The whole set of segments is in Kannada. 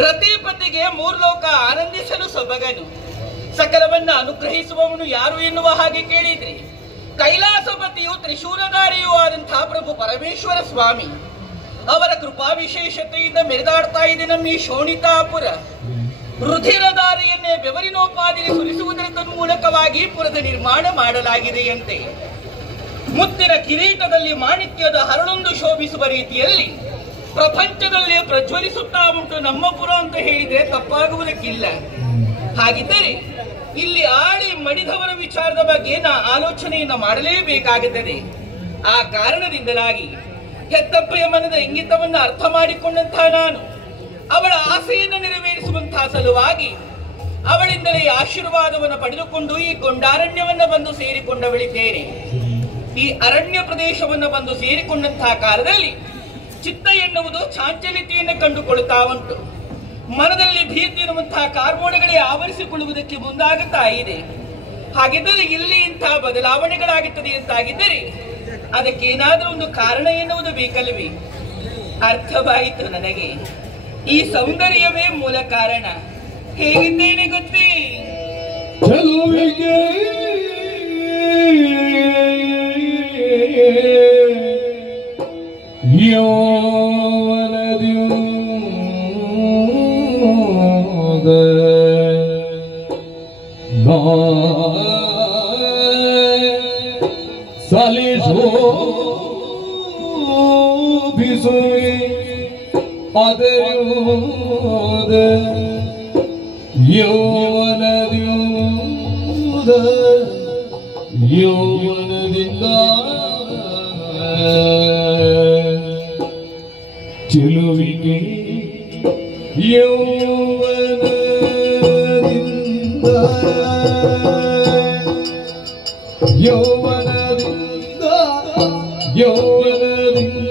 ರತಿಪತಿಗೆ ಮೂರ್ಲೋಕ ಆನಂದಿಸಲು ಸೊಬಗನು, ಸಕಲವನ್ನ ಅನುಗ್ರಹಿಸುವವನು ಯಾರು ಎನ್ನುವ ಹಾಗೆ ಕೇಳಿದ್ರಿ. ಕೈಲಾಸಪತಿಯು ತ್ರಿಶೂಲಧಾರಿಯೂ ಆದಂತಹ ಪ್ರಭು ಪರಮೇಶ್ವರ ಸ್ವಾಮಿ ಅವರ ಕೃಪಾ ವಿಶೇಷತೆಯಿಂದ ಮೆರೆದಾಡ್ತಾ ಇದೆ ನಮ್ಮ ಈ ಶೋಣಿತಾಪುರ. ರುಧಿರಧಾರಿಯನ್ನೇ ಬೆವರಿನೋಪಾದಿಗೆ ಸುರಿಸುವುದರ ತನ್ಮೂಲಕವಾಗಿ ಪುರದ ನಿರ್ಮಾಣ ಮಾಡಲಾಗಿದೆಯಂತೆ. ಮುತ್ತಿನ ಕಿರೀಟದಲ್ಲಿ ಮಾಣಿಕ್ಯದ ಹರಳೊಂದು ಶೋಭಿಸುವ ರೀತಿಯಲ್ಲಿ ಪ್ರಪಂಚದಲ್ಲಿ ಪ್ರಜ್ವಲಿಸುತ್ತಾ ಉಂಟು ನಮ್ಮ ಪುರ ಅಂತ ಹೇಳಿದ್ರೆ ತಪ್ಪಾಗುವುದಕ್ಕಿಲ್ಲ. ಹಾಗಿದ್ದರೆ ಇಲ್ಲಿ ಆಳಿ ಮಡಿದವರ ವಿಚಾರದ ಬಗ್ಗೆ ಆಲೋಚನೆಯನ್ನು ಮಾಡಲೇಬೇಕಾಗುತ್ತದೆ. ಆ ಕಾರಣದಿಂದಲಾಗಿ ಹೆತ್ತಪ್ಪೆಯ ಮನದ ಇಂಗಿತವನ್ನು ಅರ್ಥ ಮಾಡಿಕೊಂಡಂತಹ ನಾನು ಅವಳ ಆಸೆಯನ್ನು ನೆರವೇರಿಸುವಂತಹ ಸಲುವಾಗಿ ಅವಳಿಂದಲೇ ಆಶೀರ್ವಾದವನ್ನು ಪಡೆದುಕೊಂಡು ಈ ಗೊಂಡಾರಣ್ಯವನ್ನು ಬಂದು ಸೇರಿಕೊಂಡವಳಿದ್ದೇನೆ. ಈ ಅರಣ್ಯ ಪ್ರದೇಶವನ್ನು ಬಂದು ಸೇರಿಕೊಂಡಂತಹ ಕಾಲದಲ್ಲಿ ಚಿತ್ತ ಎನ್ನುವುದು ಚಾಂಚಲ್ಯತೆಯನ್ನು ಕಂಡುಕೊಳ್ಳುತ್ತಾ ಉಂಟು. ಮನದಲ್ಲಿ ಭೀತಿ ಎನ್ನುವಂತಹ ಕಾರ್ಮೋಡಗಳೇ ಆವರಿಸಿಕೊಳ್ಳುವುದಕ್ಕೆ ಮುಂದಾಗುತ್ತಾ ಇದೆ. ಹಾಗಿದ್ದರೆ ಇಲ್ಲಿ ಇಂತಹ ಬದಲಾವಣೆಗಳಾಗುತ್ತದೆ ಅಂತಾಗಿದ್ದರೆ ಅದಕ್ಕೇನಾದರೂ ಒಂದು ಕಾರಣ ಎನ್ನುವುದು ಬೇಕಲ್ವೇ? ಅರ್ಥವಾಯಿತು ನನಗೆ. ಈ ಸೌಂದರ್ಯವೇ ಮೂಲ ಕಾರಣ. ಹೇಗಿದ್ದೇನೆ ಗೊತ್ತೇ? ಯೌವನದಿಂದ ಚೆಲುವಿಗೆ ಯೌವನದಿಂದ ಯೌವನದಿಂದ ಯೌವನದಿಂದ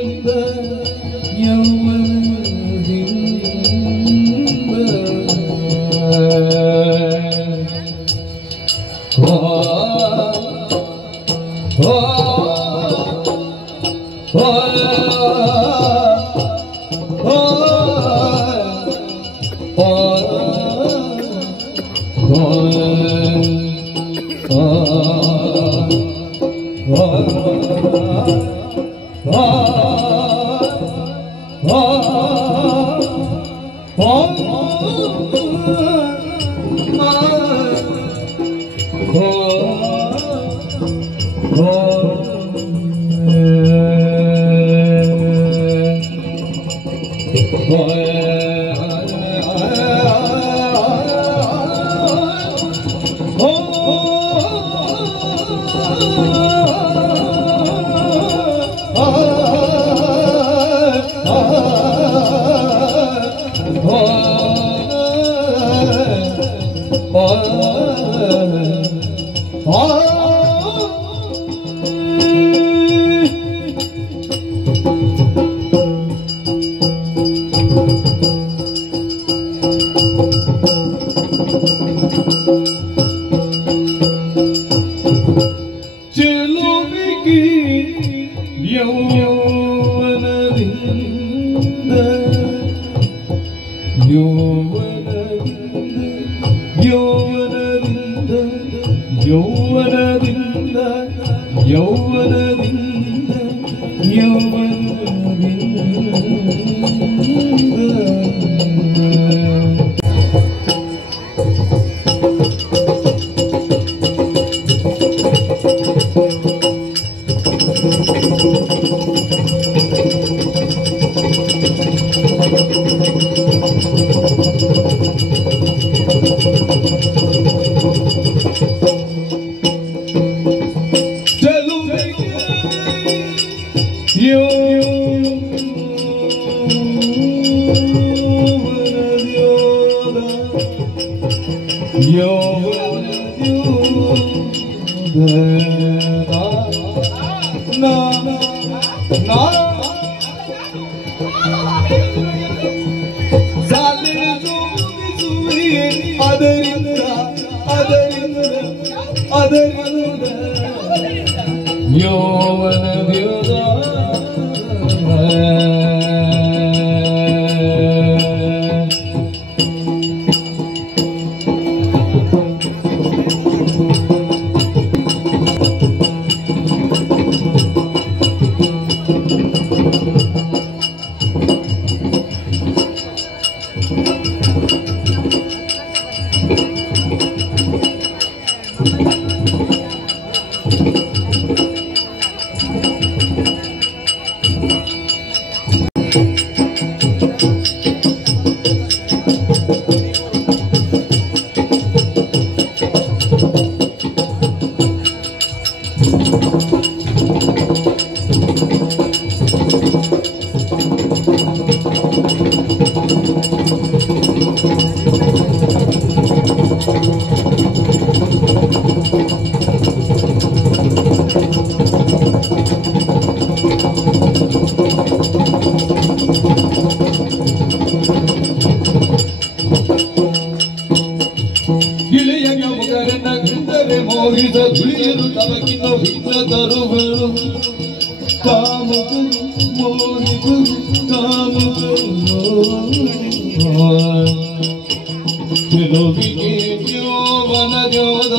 ಚೆಲುವಿಗೆ ಜೀವನ ಜೋದ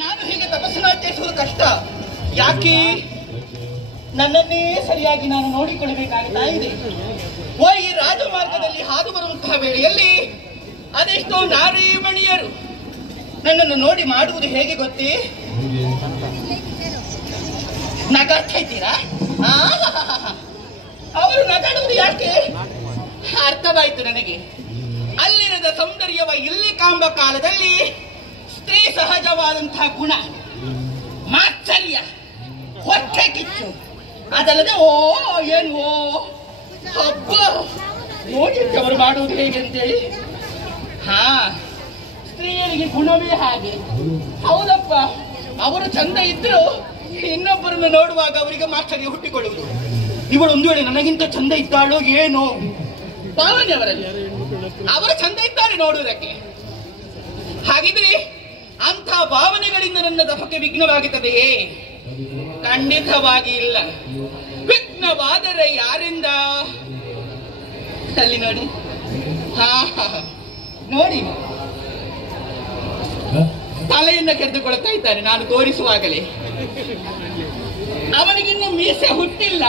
ನಾನು ಹೀಗೆ ತಪಸ್ಸನ್ನಾಚರಿಸುವುದು ಕಷ್ಟ. ಯಾಕೆ? ನನ್ನನ್ನೇ ಸರಿಯಾಗಿ ನಾನು ನೋಡಿಕೊಳ್ಳಬೇಕಾಗ್ತಾ ಇದೆ. ಈ ರಾಜಮಾರ್ಗದಲ್ಲಿ ಹಾದು ಬರುವಂತಹ ವೇಳೆಯಲ್ಲಿ ಅದೆಷ್ಟೋ ನಾರೀಮಣಿಯರು ನನ್ನನ್ನು ನೋಡಿ ಮಾಡುವುದು ಹೇಗೆ ಗೊತ್ತೇ? ನಗಾಡ್ತಾ ಇದ್ದೀರಾ? ಅವರು ನಗಾಡುವುದು ಯಾಕೆ? ಅರ್ಥವಾಯಿತು ನನಗೆ. ಅಲ್ಲಿರದ ಸೌಂದರ್ಯವ ಇಲ್ಲಿ ಕಾಂಬ ಕಾಲದಲ್ಲಿ ಸ್ತ್ರೀ ಸಹಜವಾದಂತಹ ಗುಣ, ಮಾತ್ಸರ್ಯ, ಹೊಟ್ಟೆ ಕಿಚ್ಚು, ಅದಲ್ಲದೆ ಏನು ಹಬ್ಬ ನೋಡಿ ಅವರು ಮಾಡುವುದು ಹೇಗೆಂತೇಳಿ. ಸ್ತ್ರೀಯರಿಗೆ ಗುಣವೇ ಹಾಗೆ. ಹೌದಪ್ಪ, ಅವರು ಚಂದ ಇದ್ರು ಇನ್ನೊಬ್ಬರನ್ನು ನೋಡುವಾಗ ಅವರಿಗೆ ಮಾತ್ಸರ್ಯ ಹುಟ್ಟಿಕೊಳ್ಳುವುದು. ಇವಳು ಒಂದು ವೇಳೆ ನನಗಿಂತ ಚಂದ ಇದ್ದಾಳೋ ಏನೋ ಭಾವನೆ ಅವರಲ್ಲಿ. ಅವರು ಚಂದ ಇದ್ದಾರೆ ನೋಡುವುದಕ್ಕೆ. ಹಾಗಿದ್ರೆ ಅಂಥ ಭಾವನೆಗಳಿಂದ ನನ್ನ ದಫಕ್ಕೆ ವಿಘ್ನವಾಗುತ್ತದೆಯೇ? ಖಂಡಿತವಾಗಿ ಇಲ್ಲ. ವಿಘ್ನವಾದರೆ ಯಾರಿಂದ? ಅಲ್ಲಿ ನೋಡಿ, ನೋಡಿ, ತಲೆಯಿಂದ ಕೆರೆದುಕೊಳ್ತಾ ಇದ್ದಾನೆ ನಾನು ತೋರಿಸುವಾಗಲೇ. ಅವನಿಗಿನ್ನು ಮೀಸೆ ಹುಟ್ಟಿಲ್ಲ.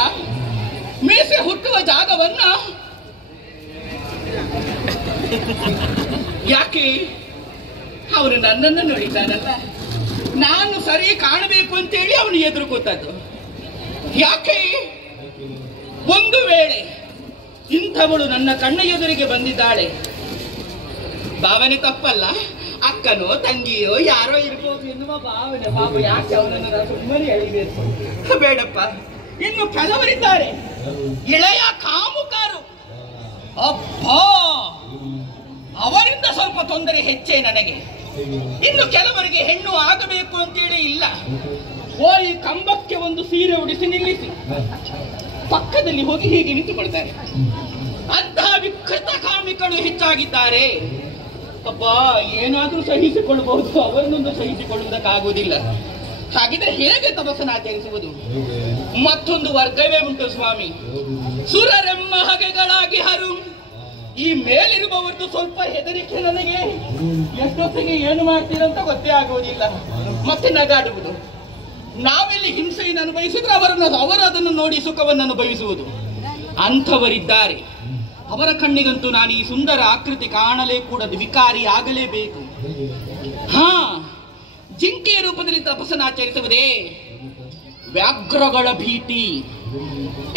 ಮೀಸೆ ಹುಟ್ಟುವ ಜಾಗವನ್ನ ಯಾಕೆ? ಅವನು ನನ್ನನ್ನು ನೋಡಿದ್ದಾನಲ್ಲ, ನಾನು ಸರಿ ಕಾಣಬೇಕು ಅಂತೇಳಿ ಅವನು ಎದುರು ಕೂತದ್ದು. ಯಾಕೆ? ಒಂದು ವೇಳೆ ಇಂಥವಳು ನನ್ನ ಕಣ್ಣ ಎದುರಿಗೆ ಬಂದಿದ್ದಾಳೆ, ಭಾವನೆ ತಪ್ಪಲ್ಲ, ಅಕ್ಕನೋ ತಂಗಿಯೋ ಯಾರೋ ಇರ್ಬೋದು ಎನ್ನುವ ಭಾವನೆ. ಬಾಬು ಯಾಕೆ ಅವನನ್ನು ನಾನು ಸುಮ್ಮನೆ ಎಳಿಬೇಕು? ಬೇಡಪ್ಪ. ಇನ್ನು ಕೆಲವರಿದ್ದಾರೆ ಇಳೆಯ ಕಾಮುಕರು, ಅಬ್ಬಾ, ಅವರಿಂದ ಸ್ವಲ್ಪ ತೊಂದರೆ ಹೆಚ್ಚೇ ನನಗೆ. ಇನ್ನು ಕೆಲವರಿಗೆ ಹೆಣ್ಣು ಆಗಬೇಕು ಅಂತೇಳಿ ಇಲ್ಲ. ಈ ಕಂಬಕ್ಕೆ ಒಂದು ಸೀರೆ ಉಡಿಸಿ ನಿಲ್ಲಿಸಿ ಪಕ್ಕದಲ್ಲಿ ಹೋಗಿ ಹೀಗೆ ನಿಂತುಕೊಳ್ತಾರೆ. ಅಂತಹ ವಿಕೃತ ಕಾಮಿಗಳು ಹೆಚ್ಚಾಗಿದ್ದಾರೆ. ಅಬ್ಬಾ, ಏನಾದ್ರೂ ಸಹಿಸಿಕೊಳ್ಳಬಹುದು, ಅವರನ್ನೊಂದು ಸಹಿಸಿಕೊಳ್ಳುವುದಕ್ಕಾಗುವುದಿಲ್ಲ. ಹಾಗಿದ್ರೆ ಹೇಗೆ ತಪಸ್ಸನ್ನಾಚರಿಸುವುದು? ಮತ್ತೊಂದು ವರ್ಗವೇ ಉಂಟು ಸ್ವಾಮಿ. ಸುರರೆಮ್ಮ ಹಗೆಗಳಾಗಿ ಹರು. ಈ ಮೇಲಿರುವವರದ್ದು ಸ್ವಲ್ಪ ಹೆದರಿಕೆ ನನಗೆ. ಎಷ್ಟೊತ್ತಿಗೆ ಏನು ಮಾಡ್ತೀರಂತ ಗೊತ್ತೇ ಆಗುವುದಿಲ್ಲ. ಮತ್ತೆ ನಗಾಡುವುದು. ನಾವೆಲ್ಲಿ ಹಿಂಸೆಯನ್ನು ಅನುಭವಿಸಿದ್ರೆ ಅವರು ಅದನ್ನು ನೋಡಿ ಸುಖವನ್ನು ಅನುಭವಿಸುವುದು. ಅಂಥವರಿದ್ದಾರೆ. ಅವರ ಕಣ್ಣಿಗಂತೂ ನಾನು ಈ ಸುಂದರ ಆಕೃತಿ ಕಾಣಲೇ ಕೂಡದು, ವಿಕಾರಿ ಆಗಲೇಬೇಕು. ಜಿಂಕೆಯ ರೂಪದಲ್ಲಿ ತಪಸ್ಸನ್ನಾಚರಿಸುವುದೇ ವ್ಯಾಘ್ರಗಳ ಭೀತಿ.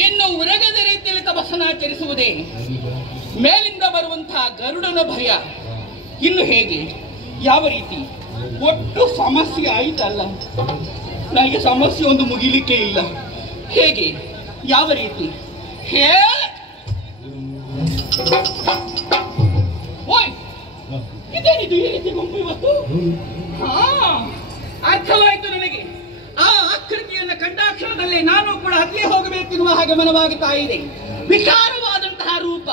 ಇನ್ನು ಉರಗದ ರೀತಿಯಲ್ಲಿ ತಪಸ್ಸನ್ನಾಚರಿಸುವುದೇ ಮೇಲಿಂದ ಬರುವಂತಹ ಗರುಡನ ಭಯ. ಇನ್ನು ಹೇಗೆ, ಯಾವ ರೀತಿ? ಒಟ್ಟು ಸಮಸ್ಯೆ ಆಯ್ತಲ್ಲ, ನನಗೆ ಸಮಸ್ಯೆ ಒಂದು ಮುಗಿಲಿಕ್ಕೆ ಇಲ್ಲ. ಹೇಗೆ, ಯಾವ ರೀತಿ? ಇದೇನಿದು ಈ ರೀತಿ ಗುಂಪು ಇವತ್ತು? ಅರ್ಥವಾಯ್ತು ನನಗೆ. ಆ ಆಕೃತಿಯನ್ನು ಕಂಡಾಕ್ಷಣದಲ್ಲಿ ನಾನು ಕೂಡ ಅಲ್ಲೇ ಹೋಗಬೇಕೆನ್ನುವ ಹಾಗೆ ಮನವಾಗುತ್ತಾ ಇದೆ. ವಿಕಾರವಾದಂತಹ ರೂಪ,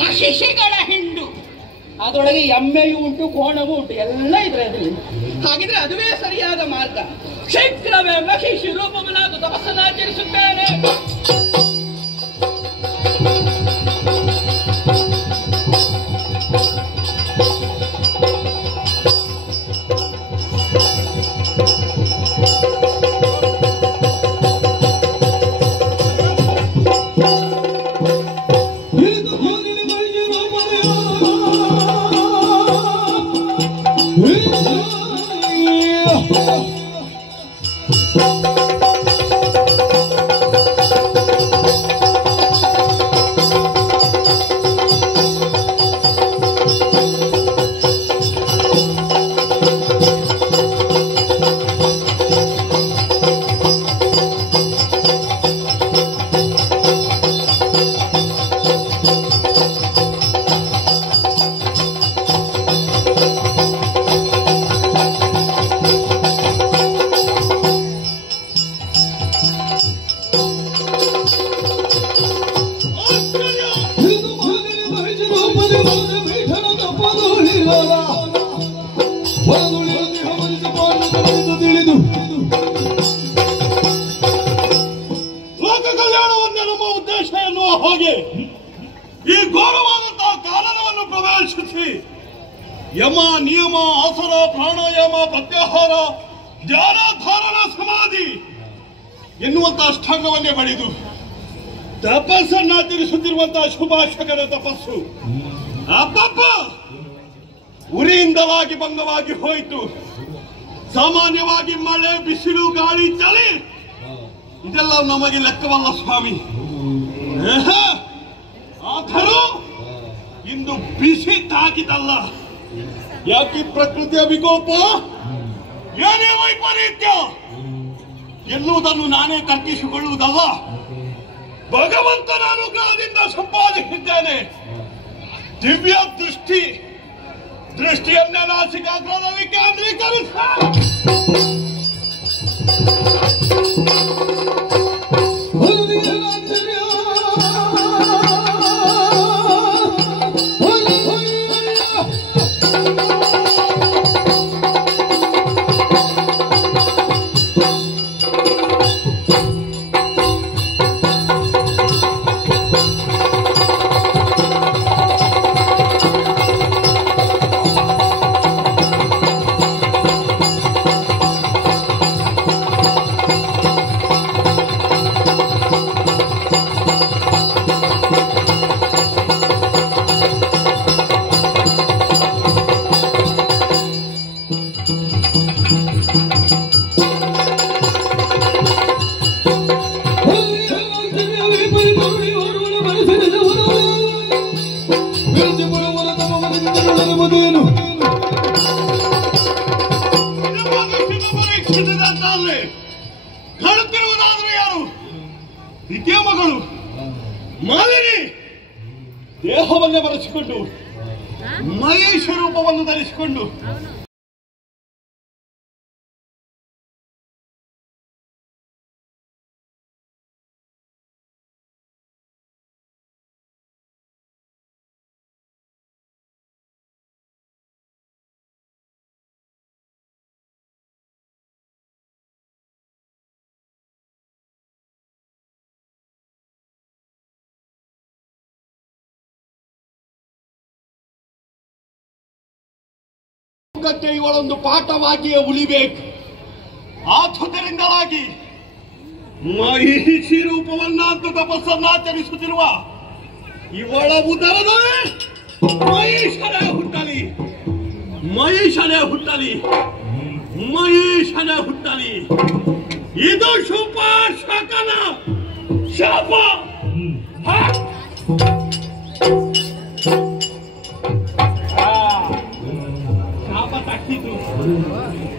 ಮಹಿಷಿಗಳ ಹಿಂಡು, ಅದರೊಳಗೆ ಎಮ್ಮೆಯೂ ಉಂಟು, ಕೋಣವೂ ಉಂಟು, ಎಲ್ಲ ಇದರಲ್ಲಿ. ಹಾಗಿದ್ರೆ ಅದುವೇ ಸರಿಯಾದ ಮಾರ್ಗ. ಶೀಘ್ರವೇ ಮಹಿಷಿ ರೂಪವನ್ನಾದು ತಪಸ್ಸನ್ನಾಚರಿಸುತ್ತೇನೆ. ಘೋರವಾದಂತಹ ಕಾನನವನ್ನು ಪ್ರವೇಶಿಸಿ ಯಮ ನಿಯಮ ಆಸನ ಪ್ರಾಣಾಯಾಮ ಪ್ರತ್ಯಾಹಾರ ಧ್ಯಾನ ಧಾರಣ ಸಮಾಧಿ ಎನ್ನುವಂತಹ ಅಷ್ಟಾಂಗವನ್ನೇ ಬಳಿದು ತಪಸ್ಸನ್ನಾಚರಿಸುತ್ತಿರುವಂತಹ ಶುಭಾಷಕರ ತಪಸ್ಸು ಅಪ್ಪಪ್ಪ ಉರಿಯಿಂದವಾಗಿ ಭಂಗವಾಗಿ ಹೋಯಿತು. ಸಾಮಾನ್ಯವಾಗಿ ಮಳೆ ಬಿಸಿಲು ಗಾಳಿ ಚಳಿ ಇದೆಲ್ಲ ನಮಗೆ ಲೆಕ್ಕವಲ್ಲ ಸ್ವಾಮಿ. ಆದರೂ ಇಂದು ಬಿಸಿ ತಾಕಿದಲ್ಲ. ಯಾಕೆ ಪ್ರಕೃತಿಯ ವಿಕೋಪ, ಏನೇ ವೈಪರೀತ್ಯ ಎನ್ನುವುದನ್ನು ನಾನೇ ತರ್ಕಿಸಿಕೊಳ್ಳುವುದಲ್ಲ. ಭಗವಂತನ ಅನುಗ್ರಹದಿಂದ ಸಂಪಾದಿಸಿದ್ದೇನೆ. ದಿವ್ಯ ದೃಷ್ಟಿಯನ್ನ ನಾಸಿಕಾಗ್ರದಲ್ಲಿ ಕೇಂದ್ರೀಕರಿಸ. ಕಾಣುತ್ತಿರುವುದಾದರೂ ಯಾರು? ದ್ವಿತೀಯ ಮಗಳು ಮಾಲಿನಿ ದೇಹವನ್ನೇ ಬರೆಸಿಕೊಂಡು ಮಹೇಶ ರೂಪವನ್ನು ಧರಿಸಿಕೊಂಡು ಇವಳೊಂದು ಪಾಠವಾಗಿಯೇ ಉಳಿಬೇಕು. ಆದುದರಿಂದಲಾಗಿ ಮಹಿಷಿ ರೂಪವನ್ನಾಂತ ತಪಸ್ಸನ್ನಾಚರಿಸುತ್ತಿರುವ ಇವಳ ಉದರದಲ್ಲಿ ಮಹಿಷನೇ ಹುಟ್ಟಲಿ, ಮಹಿಷನೇ ಹುಟ್ಟಲಿ, ಮಹಿಷನೇ ಹುಟ್ಟಲಿ. ಇದು ಶುಭಾಷಕನ ಶಾಪ.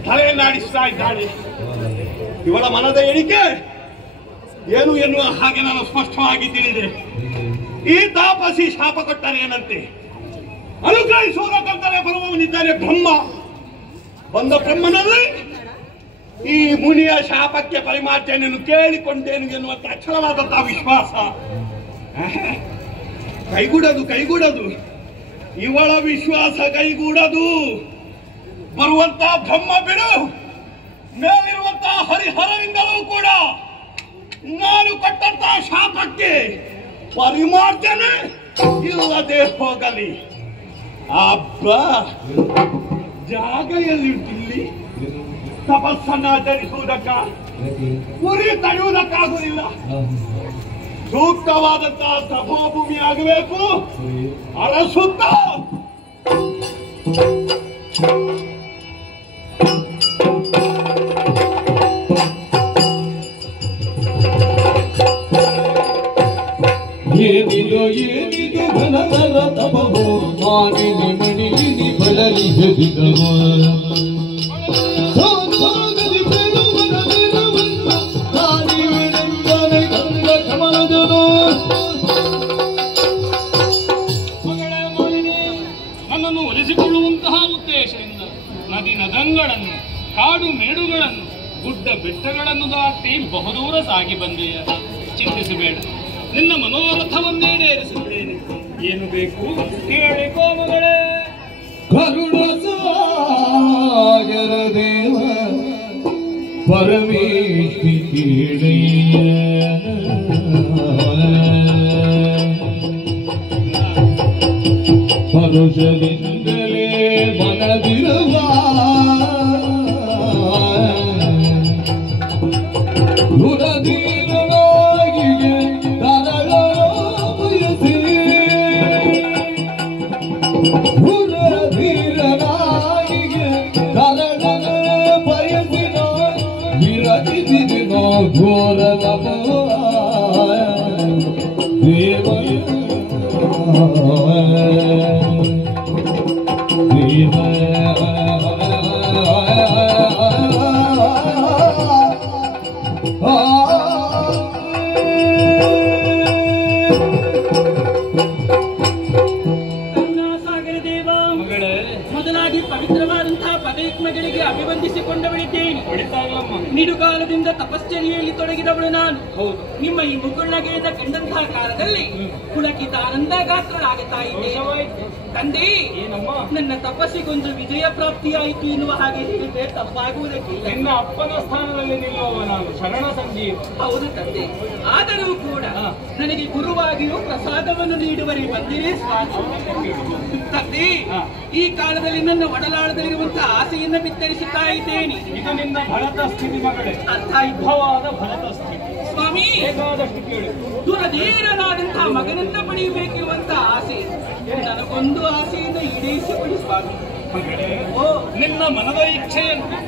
ತಲೆನಾಡಿಸ್ತಾ ಇದ್ದಾಳೆ. ಇವಳ ಮನದ ಎಣಿಕೆ ಏನು ಎನ್ನುವ ಹಾಗೆ ನಾನು ಸ್ಪಷ್ಟವಾಗಿ ತಿಳಿದೆ. ಈ ತಾಪಸಿ ಶಾಪ ಕೊಟ್ಟರೇನಂತೆ, ಅನುಗ್ರಹಿಸುವುದಕ್ಕಂತಲೇ ಬರುವವನಿದ್ದಾನೆ ಬ್ರಹ್ಮ. ಬಂದ ಬ್ರಹ್ಮನಲ್ಲಿ ಈ ಮುನಿಯ ಶಾಪಕ್ಕೆ ಪರಿಮಾರ್ಜನೆಯನ್ನು ಕೇಳಿಕೊಂಡೇನು ಎನ್ನುವಂತ ಅಚಲವಾದಂತಹ ವಿಶ್ವಾಸ. ಕೈಗೂಡದು ಇವಳ ವಿಶ್ವಾಸ ಕೈಗೂಡದು. ಬರುವಂತಹ ಬ್ರಹ್ಮ ಬಿಡು, ಮೇಲಿರುವಂತಹ ಹರಿಹರನಿಂದಲೂ ಕೂಡ ನಾನು ಕೊಟ್ಟಂತಹ ಶಾಪಕ್ಕೆ ಪರಿಮಾರ್ಜನೆ ಇಲ್ಲದೆ ಹೋಗಲಿ. ಅಬ್ಬ ಜಾಗ ಎಲ್ಲಿರ್ತಿಲ್ಲಿ ತಪಸ್ಸನ್ನಾಚರಿಸುವುದಕ್ಕ ಉರಿ ತಡೆಯುವುದಕ್ಕಾಗುವುದಿಲ್ಲ. ಸೂಕ್ತವಾದಂತಹ ಸಭಾಭೂಮಿ ಆಗಬೇಕು. ಅರಸುತ್ತ ಏನಿದೋ ಘನತರ ತಪವೋ ಮಾನಿನಿ ಮಣಿಗಿನಿ ಬಳಲಿ ಹೆದಿದವ ಸೋಗದಿ ಪ್ರೇಮವನ ದೇವವನ್ನ ಕಾಣಿವೆನೆಂದನೆ ಕಂದ ಕಮಲದನು. ಮಗಳೇ ಮಾಲಿನಿ, ನನ್ನನ್ನು ಒಲಿಸಿಕೊಳ್ಳುವಂತಹ ಉದ್ದೇಶದಿಂದ ನದಿ ನದಂಗಳನ್ನು, ಕಾಡು ಮೇಡುಗಳನ್ನು, ಗುಡ್ಡ ಬೆಟ್ಟಗಳನ್ನು ದಾಟಿ ಬಹುದೂರ ಸಾಗಿ ಬಂದೆಯ. ಚಿಂತಿಸಬೇಡ, ನಿನ್ನ ಮನೋರಥವನ್ನೇರಿಸಿಬಿಡೇನೆ. ಏನು ಬೇಕು ಕೇಳಿಕೋ ಮಗಳೇ. ಕರುಣ ಸಾಗರ ದೇವ ಪರಮೇಶ್ವರಿ ಕೀಳೆಯ ಹರುಷದಿಂದಲೇ ಮನದಿರುವ ನುರದೀರನಾಗಿಗೆ ತರಳ ಬಯಸಿ ನುರದೀರನಾಗಿಗೆ ತರಳ ಬಯಸಿನ ವಿರಚಿಸಿದ ಘೋರದ ದೇವ ಮೊದಲಾಗಿ ಪವಿತ್ರವಾದಂತಹ ಪದಯುಗ್ಮಗಳಿಗೆ ಅಭಿವಂದಿಸಿಕೊಂಡವಳಿದ್ದೇನೆ. ನಿಡುಗಾಲದಿಂದ ತಪಶ್ಚರ್ಯೆಯಲ್ಲಿ ತೊಡಗಿದವಳು ನಾನು. ನಿಮ್ಮ ಈ ಮುಗುಳ್ನಗೆಯಿಂದ ಕಂಡಂತಹ ಕಾಲದಲ್ಲಿ ಪುಳಕಿತ ಆನಂದ ಗಾತ್ರರಾಗುತ್ತಾ ಇದ್ದೆ. ತಂದೆ, ನನ್ನ ತಪಸ್ಸಿಗೊಂದು ವಿಜಯ ಪ್ರಾಪ್ತಿಯಾಯಿತು ಎನ್ನುವ ಹಾಗೆ ಹೇಳಿದ್ರೆ ತಪ್ಪಾಗುವುದಕ್ಕಿಲ್ಲ. ನಿನ್ನ ಅಪ್ಪನ ಸ್ಥಾನದಲ್ಲಿ ನಿಲ್ಲುವವ ನಾನು ಶರಣ ಸಂಜೀವ. ಹೌದು ತಂದೆ, ಆದರೂ ಕೂಡ ನನಗೆ ಗುರುವಾಗಿಯೂ ಪ್ರಸಾದವನ್ನು ನೀಡುವರೆ ಬಂದಿರೇ ತಂದೆ. ಈ ಕಾಲದಲ್ಲಿ ನನ್ನ ಒಡಲಾಳದಲ್ಲಿರುವಂತಹ ಆಸೆಯನ್ನು ಬಿತ್ತರಿಸುತ್ತಾ ಇದ್ದೇನೆ. ಇದು ನಿನ್ನ ಭರತ ಸ್ಥಿತಿ ಮಗಳೇ, ಅರ್ಥ ಅದ್ಭುತವಾದ ಭರತ ಸ್ಥಿತಿ. ಸ್ವಾಮಿ, ಬೇಕಾದಷ್ಟು ಕೇಳಿ. ದುರಧೀರನಾದಂತಹ ಮಗನನ್ನ ಪಡೆಯಬೇಕಿರುವಂತಹ ಆಸೆ ನನಗೊಂದು ಆಸೆಯನ್ನು ಈಡೇರಿಸಿಕೊಳ್ಳಿ ಸ್ವಾಮಿ. ನಿನ್ನ ಮನದ ಇಚ್ಛೆಯನ್ನು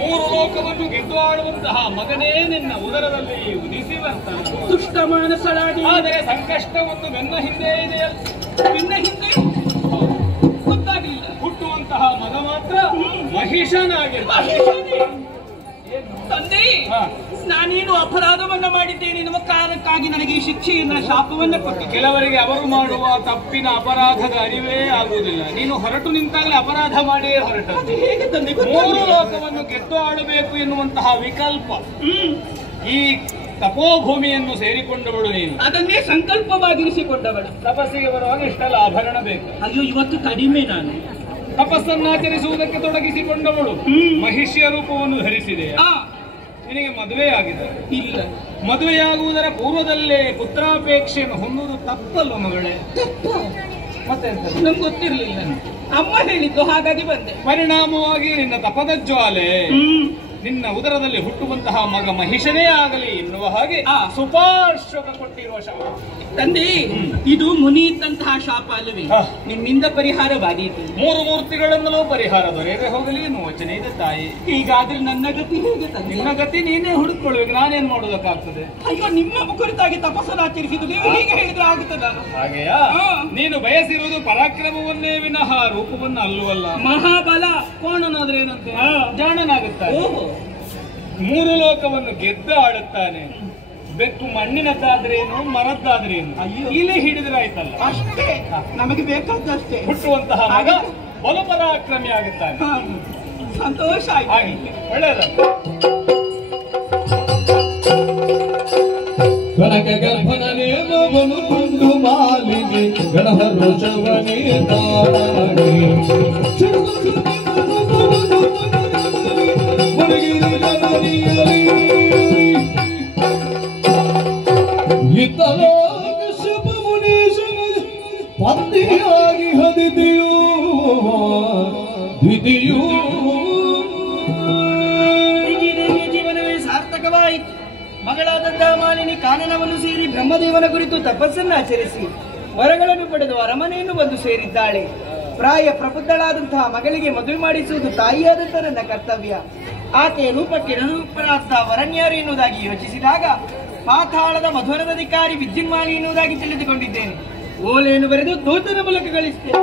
ಮೂರು ಲೋಕವನ್ನು ಗೆದ್ದು ಆಡುವಂತಹ ಮಗನೇ ನಿನ್ನ ಉದರದಲ್ಲಿ ಉದಿಸಿವಂತಹ ದುಷ್ಟ ಮಾನಸಳಾಗಿ. ಆದರೆ ಸಂಕಷ್ಟವನ್ನು ಬೆನ್ನ ಹಿಂದೆ ಇದೆಯಲ್ಲ. ಬೆನ್ನ ಹಿಂದೆ ಗೊತ್ತಾಗಲಿಲ್ಲ. ಹುಟ್ಟುವಂತಹ ಮಗ ಮಾತ್ರ ಮಹಿಷನಾಗಿರ್ತ. ತಂದೆ, ನಾನೇನು ಅಪರಾಧವನ್ನ ಮಾಡಿದ್ದೇನೆ ಎನ್ನುವ ಕಾರಣಕ್ಕಾಗಿ ನನಗೆ ಈ ಶಿಕ್ಷೆಯನ್ನ ಶಾಪವನ್ನ ಕೊಟ್ಟು. ಕೆಲವರಿಗೆ ಅವರು ಮಾಡುವ ತಪ್ಪಿನ ಅಪರಾಧದ ಅರಿವೇ ಆಗುವುದಿಲ್ಲ. ನೀನು ಹೊರಟು ನಿಂತಾಗಲೇ ಅಪರಾಧ ಮಾಡೇ ಹೊರಟ. ಹೇಗೆ ತಂದೆ? ಮೂರು ಲೋಕವನ್ನು ಗೆದ್ದು ಆಡಬೇಕು ಎನ್ನುವಂತಹ ವಿಕಲ್ಪ ಈ ತಪೋಭೂಮಿಯನ್ನು ಸೇರಿಕೊಂಡವಳು ನೀನು. ಅದನ್ನೇ ಸಂಕಲ್ಪವಾಗಿರಿಸಿಕೊಂಡವಳು. ತಪಸ್ಸಿಗೆ ಬರುವಾಗ ಇಷ್ಟೆಲ್ಲ ಆಭರಣ ಬೇಕು. ಅಯ್ಯೋ, ಇವತ್ತು ಕಡಿಮೆ ನಾನು ತಪಸ್ಸನ್ನಾಚರಿಸುವುದಕ್ಕೆ ತೊಡಗಿಸಿಕೊಂಡವಳು ಮಹಿಷ್ಯ ರೂಪವನ್ನು ಧರಿಸಿದೆ. ನಿನಗೆ ಮದುವೆಯಾಗಿದೆ? ಇಲ್ಲ. ಮದುವೆಯಾಗುವುದರ ಪೂರ್ವದಲ್ಲೇ ಪುತ್ರಾಪೇಕ್ಷೆಯನ್ನು ಹೊಂದುವುದು ತಪ್ಪಲ್ಲ ಮಗಳೇ? ಮತ್ತೆ ನಂಗೆ ಗೊತ್ತಿರಲಿಲ್ಲ. ಅಮ್ಮ ಹೇಳಿದ್ದು, ಹಾಗಾಗಿ ಬಂದೆ. ಪರಿಣಾಮವಾಗಿ ನಿನ್ನ ತಪದ ಜ್ವಾಲೆ ನಿನ್ನ ಉದರದಲ್ಲಿ ಹುಟ್ಟುವಂತಹ ಮಗ ಮಹಿಷನೇ ಆಗಲಿ ಎನ್ನುವ ಹಾಗೆ ಸುಪಾರ್ಶ್ವಕ ಕೊಟ್ಟಿರುವ ಶಾಪ. ತಂದೆ, ಇದು ಮುನಿ ಇದ್ದಂತಹ ಶಾಪ ಅಲ್ಲವೇ? ನಿಮ್ಮಿಂದ ಪರಿಹಾರವಾದೀತು. ಮೂರು ಮೂರ್ತಿಗಳಿಂದಲೂ ಪರಿಹಾರ ದೊರೆಯದೆ ಹೋಗಲಿ ಎನ್ನುವ ವಚನೆ ಇದೆ ತಾಯಿ. ಹೀಗಾದ್ರೆ ನನ್ನ ಗತಿ ಹೇಗೆ ತಂದೆ? ನಿನ್ನ ಗತಿ ನೀನೇ ಹುಡುಕೊಳ್ಬೇಕು, ನಾನೇನ್ ಮಾಡೋದಕ್ಕಾಗ್ತದೆ? ಅಯ್ಯೋ, ನಿಮ್ಮ ಕುರಿತಾಗಿ ತಪಸ್ಸನ್ನಾಚರಿಸಿದ್ದು ನೀವು ಹೀಗೆ ಹೇಳಿದ್ರೆ ಆಗುತ್ತದ? ಹಾಗೆಯಾ? ನೀನು ಬಯಸಿರುವುದು ಪರಾಕ್ರಮವನ್ನೇ ವಿನಃ ರೂಪವನ್ನು ಅಲ್ಲವಲ್ಲ. ಮಹಾಬಲ. ಕೋಣನಾದ್ರೆ ಏನಂತೆ? ಜಾಣನಾಗುತ್ತಾನೆ. ಮೂರು ಲೋಕವನ್ನು ಗೆದ್ದು ಆಡುತ್ತಾನೆ. ಬೆಕ್ಕು ಮಣ್ಣಿನದ್ದಾದ್ರೇನು, ಮರದ್ದಾದ್ರೇನು, ಇಲ್ಲಿ ಹಿಡಿದ್ರೆ ಆಯ್ತಲ್ಲ. ಅಷ್ಟೇ ನಮಗೆ ಬೇಕಾದಷ್ಟೇ. ಹುಟ್ಟುವಂತಹ ಮಗ ಬಲು ಪರಾಕ್ರಮಿ ಆಗುತ್ತಾನೆ. ಸಂತೋಷ ಆಯ್ತು. ಒಳ್ಳೆಯದ. ಕನಕ ಗರ್ಭನ ನೇಮವನ್ನು ಕೊಂಡು ಮಾಲಿನಿ ಗಣಹ ರೋಷವನೇ ತಾಳಿ ಇತಲೋಕ ಶುಭ ಮುನೀಶನ ಪತ್ನಿಯಾಗಿ ಹದಿದೆಯೂ ದ್ವಿತೀಯೂ ಜೀವನವೇ ಸಾರ್ಥಕವಾಯಿತು. ಮಗಳಾದಂತಹ ಮಾಲಿನಿ ಕಾನನವನ್ನು ಸೇರಿ ಬ್ರಹ್ಮದೇವನ ಕುರಿತು ತಪಸ್ಸನ್ನು ಆಚರಿಸಿ ವರಗಳನ್ನು ಪಡೆದು ಅರಮನೆಯನ್ನು ಬಂದು ಸೇರಿದ್ದಾಳೆ. ಪ್ರಾಯ ಪ್ರಬುದ್ಧಳಾದಂತಹ ಮಗಳಿಗೆ ಮದುವೆ ಮಾಡಿಸುವುದು ತಾಯಿಯಾದಂತಹ ನನ್ನ ಕರ್ತವ್ಯ. ಆಕೆಯ ರೂಪಕ್ಕೆ ಅನುರೂಪರಾದ ವರನ್ಯಾರು ಎನ್ನುವುದಾಗಿ ಯೋಚಿಸಿದಾಗ ಪಾತಾಳದ ಮಧುರದಧಿಕಾರಿ ವಿದ್ಯುನ್ಮಾಲಿ ಎನ್ನುವುದಾಗಿ ತಿಳಿದುಕೊಂಡಿದ್ದೇನೆ. ಓಲೆಯನ್ನು ಬರೆದು ದೂತನ ಮೂಲಕ ಗಳಿಸ್ತೇನೆ.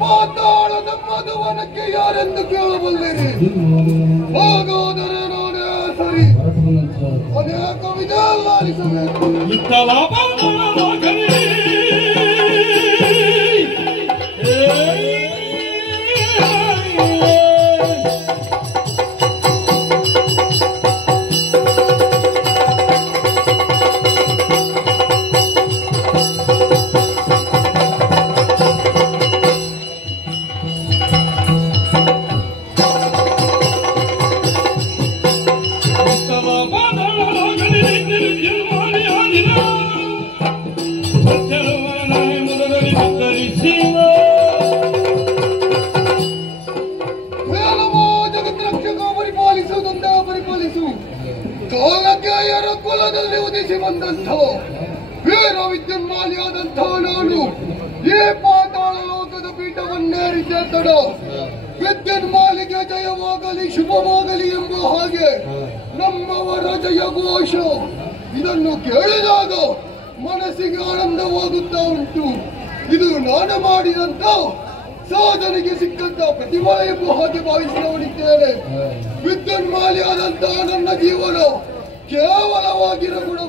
ಪಾತಾಳದ ಮಧುವನಕ್ಕೆ ಯಾರೆಂದು ಕೇಳಬಲ್ಲಿರಿ? ಹಾಗಾದರೆ ನಾನೇ ಸರಿ. ಅನೇಕ ವಿಧ ಆಲಿಸಬೇಕು. ಕುಲದಲ್ಲಿ ಉದಿಸಿ ಬಂದಂಥ ವೀರ ವಿದ್ಯುನ್ಮಾಲಿಯಾದಂಥ ನಾನು ಈ ಪಾತಾಳ ಲೋಕದ ಪೀಠವನ್ನೇರಿದ್ದೆ ತಡ. ವಿದ್ಯುನ್ಮಾಲಿಗೆ ಜಯವಾಗಲಿ ಶುಭವಾಗಲಿ ಎಂಬ ಹಾಗೆ ನಮ್ಮವರ ಜಯಘೋಷ. ಇದನ್ನು ಕೇಳಿದಾಗ ಮನಸ್ಸಿಗೆ ಆನಂದವಾಗುತ್ತಾ ಉಂಟು. ಇದು ನಾನು ಮಾಡಿದಂತ ಸಾಧನೆಗೆ ಸಿಕ್ಕಂತ ಪ್ರತಿಭಾ ಎಂಬ ಹಾಗೆ ಭಾವಿಸಿಕೊಂಡಿದ್ದೇನೆ. ವಿದ್ಯುನ್ಮಾಲಿಯಾದಂತಹ ನನ್ನ ಜೀವನ ಕೇವಲವಾಗಿರಕೂಡದು.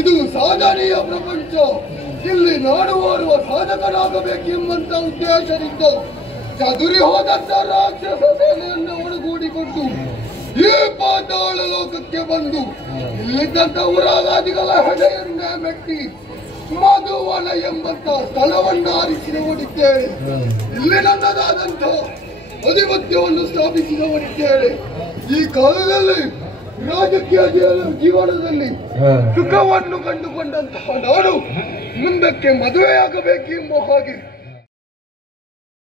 ಇದು ಸಾಧನೆಯ ಪ್ರಪಂಚ. ಇಲ್ಲಿ ನಾನು ಓರ್ವ ಸಾಧಕನಾಗಬೇಕೆಂಬಂತ ಉದ್ದೇಶದಿಂದ ಚದುರಿ ಹೋದಂತ ರಾಕ್ಷಸ ಸೇನೆಯನ್ನು ಒಳಗೂಡಿಕೊಂಡು ಈ ಪಾತಾಳ ಲೋಕಕ್ಕೆ ಬಂದು ಇಲ್ಲಿದ್ದಂತ ಉರಾಗಾದಿಗಳ ಹೆಡೆಯನ್ನೇ ಮೆಟ್ಟಿ ಮಧುವನ ಎಂಬಂತ ಸ್ಥಳವನ್ನು ಆರಿಸಿ ನೋಡಿದ್ದೇನೆ. ಇಲ್ಲಿ ನನ್ನದಾದಂತ ಆಧಿಪತ್ಯವನ್ನು ಸ್ಥಾಪಿಸಿ ನೋಡಿದ್ದೇನೆ. ಈ ಕಾಲದಲ್ಲಿ ರಾಜಕೀಯ ಜೀವನದಲ್ಲಿ ಸುಖವನ್ನು ಕಂಡುಕೊಂಡಂತಹ ನಾನು ಮುಂದಕ್ಕೆ ಮದುವೆಯಾಗಬೇಕೆಂಬ ಹಾಗೆ